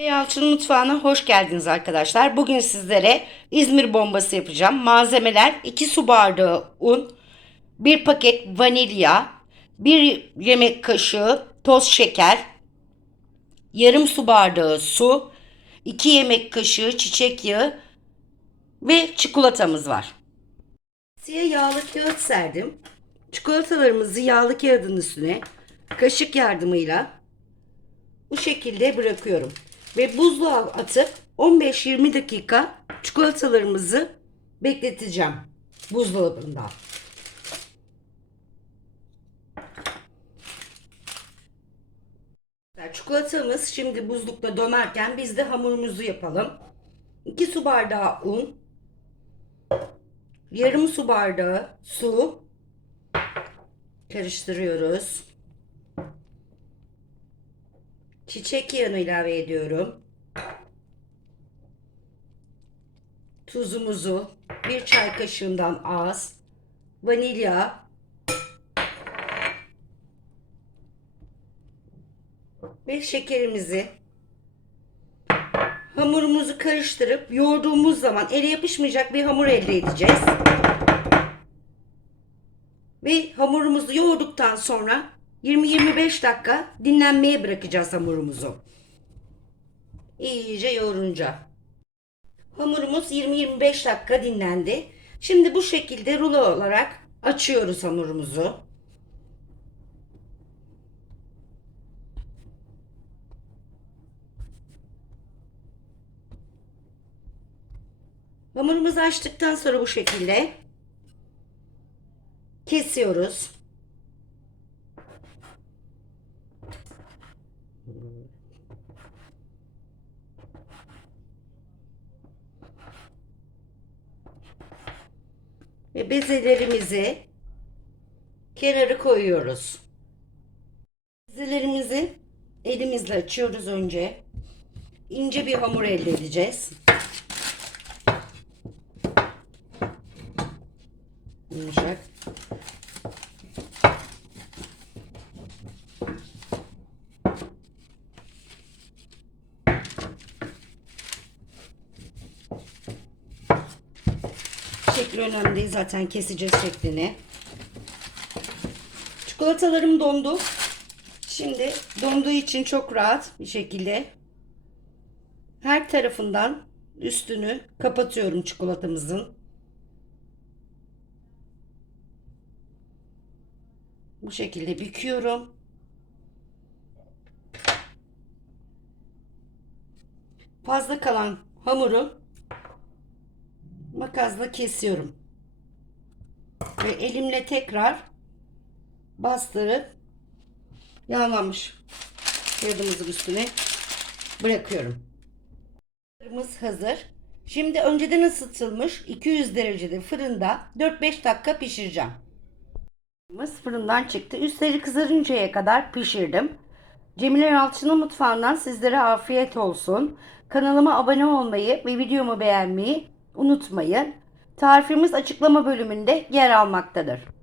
Yalçın Mutfağı'na hoş geldiniz arkadaşlar. Bugün sizlere İzmir bombası yapacağım. Malzemeler 2 su bardağı un, 1 paket vanilya, 1 yemek kaşığı toz şeker, yarım su bardağı su, 2 yemek kaşığı çiçek yağı ve çikolatamız var. Siyah yağlı kağıt serdim. Çikolatalarımızı yağlı kağıdın üstüne kaşık yardımıyla bu şekilde bırakıyorum. Ve buzluğa atıp 15-20 dakika çikolatalarımızı bekleteceğim buzdolabında. Çikolatamız şimdi buzlukta donarken biz de hamurumuzu yapalım. 2 su bardağı un, yarım su bardağı su karıştırıyoruz. Çiçek yağını ilave ediyorum. Tuzumuzu bir çay kaşığından az. Vanilya. Ve şekerimizi hamurumuzu karıştırıp yoğurduğumuz zaman ele yapışmayacak bir hamur elde edeceğiz. Ve hamurumuzu yoğurduktan sonra 20-25 dakika dinlenmeye bırakacağız hamurumuzu. İyice yoğurunca. Hamurumuz 20-25 dakika dinlendi. Şimdi bu şekilde rulo olarak açıyoruz hamurumuzu. Hamurumuzu açtıktan sonra bu şekilde kesiyoruz. Ve bezelerimizi kenara koyuyoruz. Bezelerimizi elimizle açıyoruz önce. İnce bir hamur elde edeceğiz. Şekli önemli değil zaten keseceğiz şeklini. Çikolatalarım dondu. Şimdi donduğu için çok rahat bir şekilde her tarafından üstünü kapatıyorum çikolatamızın. Bu şekilde büküyorum. Fazla kalan hamuru makasla kesiyorum. Ve elimle tekrar bastırıp yağlanmış kağıdımızın üstüne bırakıyorum. Hamurumuz hazır. Şimdi önceden ısıtılmış 200 derecede fırında 4-5 dakika pişireceğim. Hamurumuz fırından çıktı. Üstleri kızarıncaya kadar pişirdim. Cemile Yalçın'ın mutfağından sizlere afiyet olsun. Kanalıma abone olmayı ve videomu beğenmeyi unutmayın. Tarifimiz açıklama bölümünde yer almaktadır.